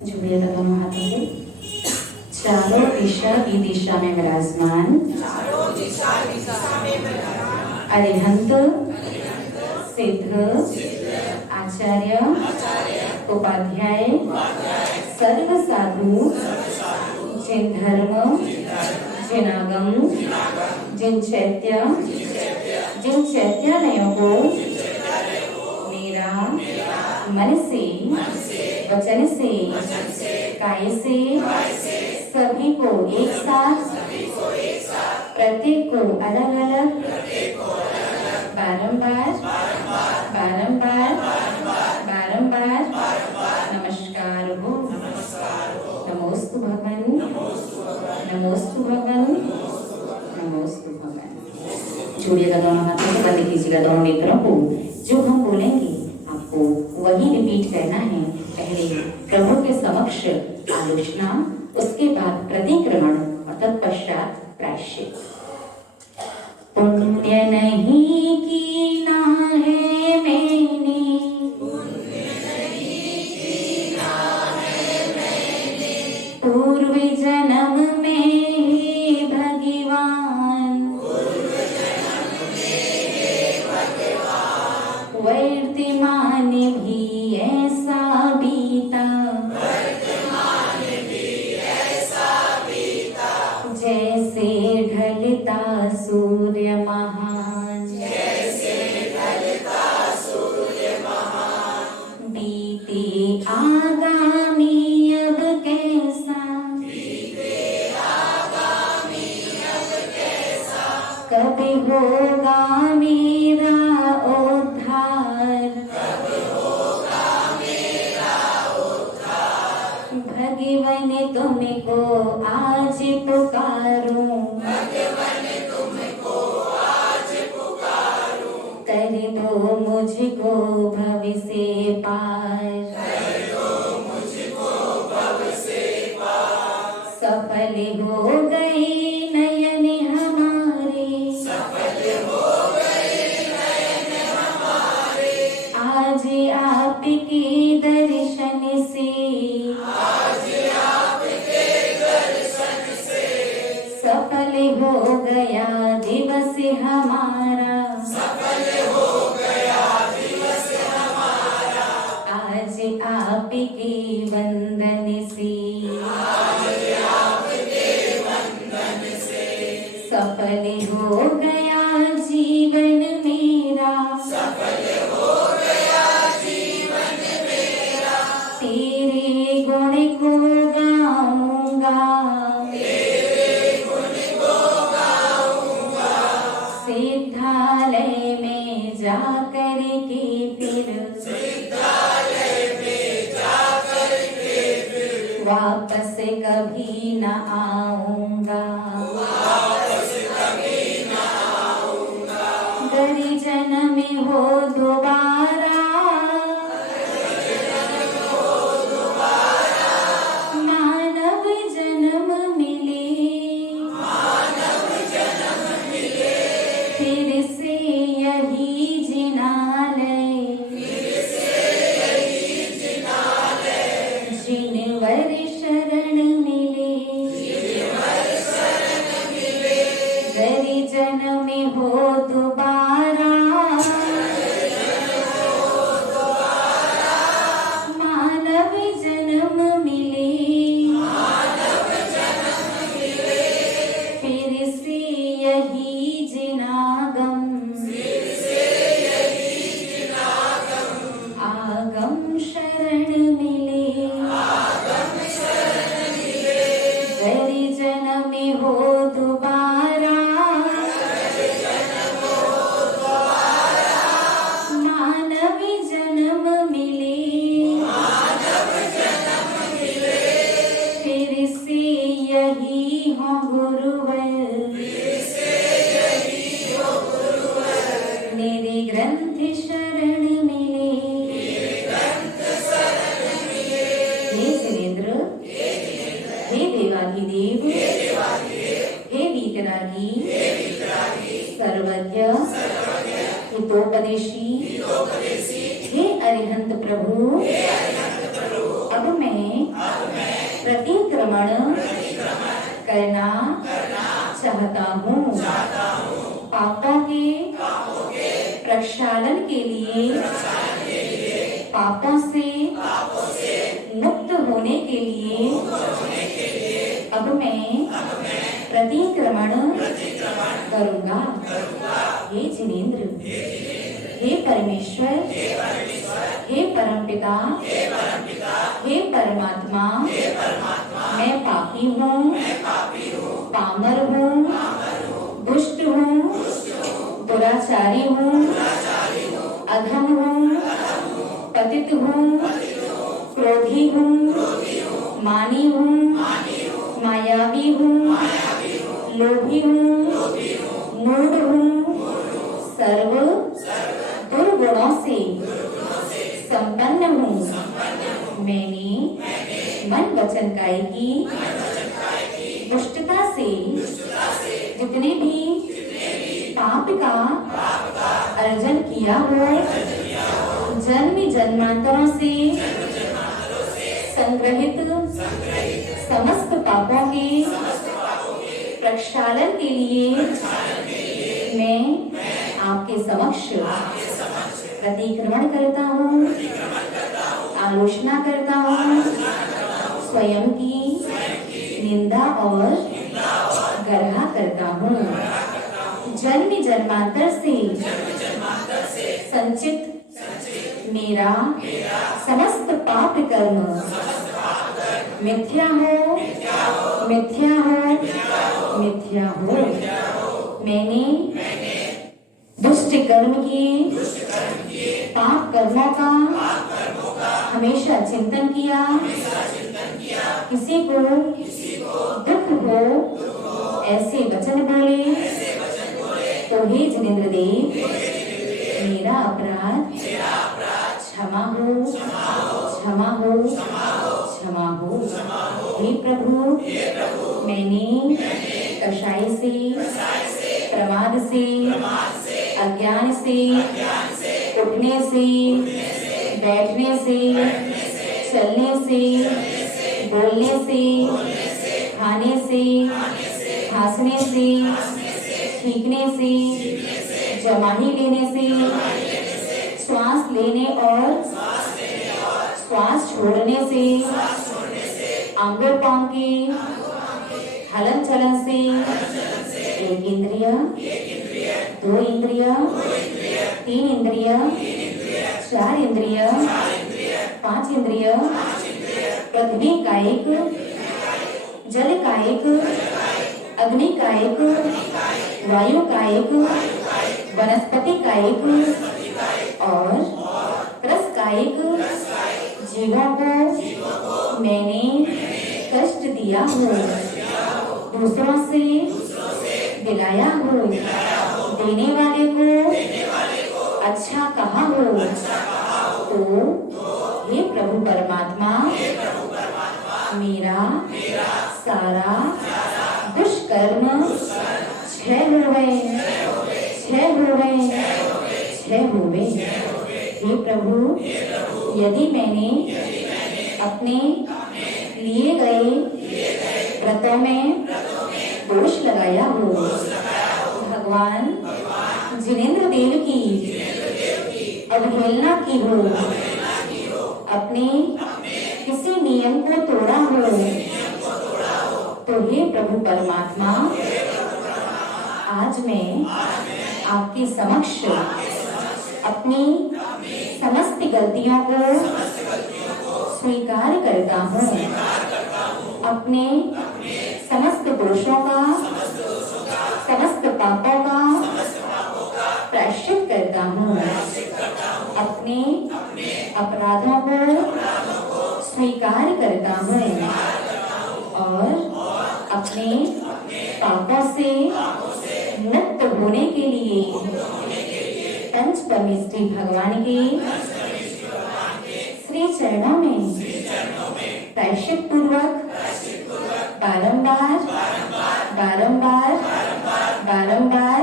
जोड़िएगा दोनों हाथों से। चारों दिशा विदिशा में विराजमान अरिहंत सिद्ध आचार्य उपाध्याय सर्व साधु जिन धर्म जिन आगम जिन चैत्यालयों को मेरा मन से वचन से काय से सभी को एक साथ प्रत्येक को अलग अलग बारंबार नमस्कार हो। नमोस्तु भगवान नमोस्तु भगवान नमोस्तु भगवान। जोड़िएगा दोनों हाथों को, बंद कीजिएगा दोनों नेत्रों को। जो हम बोलेंगे आपको वही रिपीट करना है। पहले प्रभु के समक्ष आलोचना, उसके बाद प्रतिक्रमण और तत्पश्चात प्रायश्चित। पुण्य नहीं कीना है मैंने, पूर्व जन्म में हे भगवान, वर्तमान भी ऐसा बीता, जैसे ढलता सूर्य महान, बीते आगामी अब कैसा, कभी होगा मेरा उद्धार, भगवान तुमको आज पुकारूं, कर दो मुझको भव से पार, सफल हो गए नयन हमारे, आज आपके दर्शन से, सफल हो गया दिवस हमारा, आज आपके वंदन से, सफल हो गया जीवन मेरा, तेरे गुण को गाऊंगा, सिद्धालय में जाकर के फिर, वापस कभी न आऊंगा, गरी जन्म हो दोबारा, मानव जन्म मिले, फिर से यही जिनालय, जिनवर शरण मिले, गरी जन्म हो दोबारा, मानव जन्म मिले, फिर से यही जिनागम, आगम शरण मिले, गरी जन्म हो दोबारा, मानव जन्म मिले, फिर से यही हो गुरुवर, मेरे ग्रंथ शरण मिले, हे सुरेंद्र, हे देवाधिदेव, हे वीतरागी, सर्वज्ञ, हितोपदेशी, हे अरिहंत प्रभु, अब मैं प्रतिक्रमण करना चाहता हूँ। पापों के प्रक्षालन के लिए पापों से मुक्त होने के लिए अब मैं प्रतिक्रमण करूंगा। हे जिनेंद्र, हे परमेश्वर, हे परमपिता, हे परमात्मा, मैं पापी हूँ, पामर हूँ, दुष्ट हूँ, दुराचारी हूँ, अधम हूँ, पतित हूँ, क्रोधी हूँ, मानी हूँ, मायावी हूँ, लोभी हूँ, मूढ़ हूँ, सर्व दुर्गुणों से संपन्न हूँ। मैंने मन वचन काया की दुष्टता से जितने भी पाप का अर्जन किया हो, जन्म जन्मांतरों से संग्रहित समस्त पापों के प्रक्षालन के लिए मैं आपके समक्ष प्रतिक्रमण करता हूँ, आलोचना करता हूँ, स्वयं की निंदा और गर्हा करता हूँ। जन्म जन्मांतर से संचित मेरा समस्त पाप कर्म मिथ्या हो, मिथ्या हो, मिथ्या हो। मैंने दुष्ट कर्म किए, पाप कर्मों का हमेशा चिंतन किया, किसी को दुख हो ऐसे वचन बोले, तो हे जिनेंद्र देव, मेरा अपराध क्षमा हो, क्षमा हो, क्षमा हो। हे प्रभु, मैंने कषाय से, प्रमाद से, अज्ञान से, उठने से, बैठने से, चलने से, बोलने से, खाने से, हंसने से, छींकने से, जमाही लेने से, श्वास लेने और श्वास छोड़ने से, अंगों पांव के हलन चलन से, एक इंद्रिय, दो इंद्रिय, तीन इंद्रिय, चार इंद्रिय, पांच इंद्रिय, पृथ्वी कायिक, जल कायिक, अग्नि कायिक, वायु कायिक, वनस्पति कायिक और रस कायिक जीवों को मैंने कष्ट दिया हो, दूसरों से दिलाया हो, देने वाले को अच्छा कहा हो, तो हे प्रभु परमात्मा, मेरा सारा दुष्कर्म क्षय हो गए, क्षय हो गए, क्षय हो गए। हे प्रभु, यदि मैंने अपने लिए गए व्रतों में दोष लगाया हो, भगवान जिनेंद्र देव की अवहेलना की हो, अपने किसी नियम को तोड़ा हो, तो हे प्रभु परमात्मा, आज मैं आपके समक्ष अपनी समस्त गलतियों को स्वीकार करता हूँ, अपने समस्त दोषों का, समस्त पापों का प्रायश्चित करता हूँ, अपने अपराधों को स्वीकार करता हूँ और अपने पापों से मुक्त होने के लिए पंच परमेष्ठी भगवान के श्री चरणों में प्रायश्चित पूर्वक बारंबार बारंबार बारंबार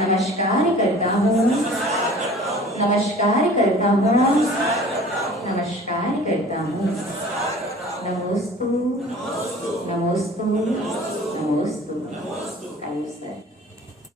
नमस्कार करता हूँ, नमस्कार करता हूँ, नमस्कार करता हूँ। नमोस्तुते। नमोस्तु